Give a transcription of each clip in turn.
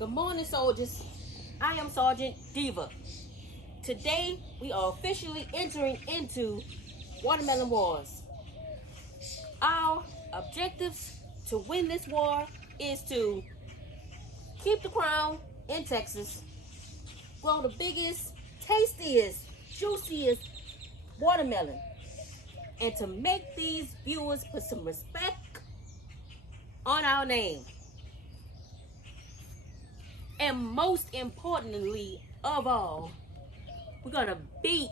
Good morning, soldiers. I am Sergeant Diva. Today, we are officially entering into Watermelon Wars. Our objectives to win this war is to keep the crown in Texas, grow the biggest, tastiest, juiciest watermelon, and to make these viewers put some respect on our name. And most importantly of all, we're gonna beat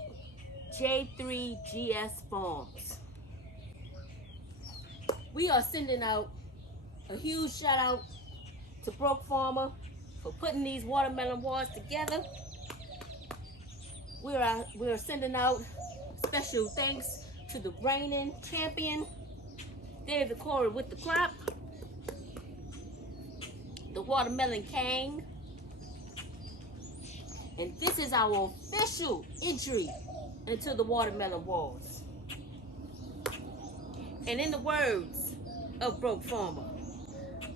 J3GS Farms. We are sending out a huge shout out to Broke Farmer for putting these watermelon wars together. We are sending out special thanks to the reigning champion, David Corey with the crop, the Watermelon King. And this is our official entry into the Watermelon Wars. And in the words of Broke Farmer,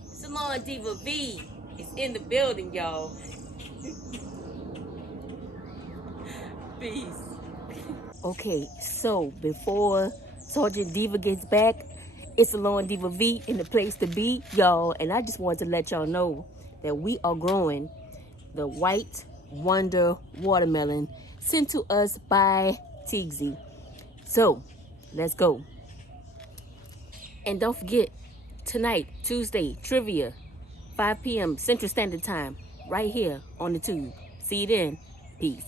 SalonDivaV is in the building, y'all. Peace. Okay, so before Sergeant Diva gets back, it's SalonDivaV in the place to be, y'all. And I just wanted to let y'all know that we are growing the White Wonder watermelon sent to us by Tigsy. So let's go. And don't forget, tonight, Tuesday, trivia, 5 p.m. Central Standard Time, right here on the tube. See you then. Peace.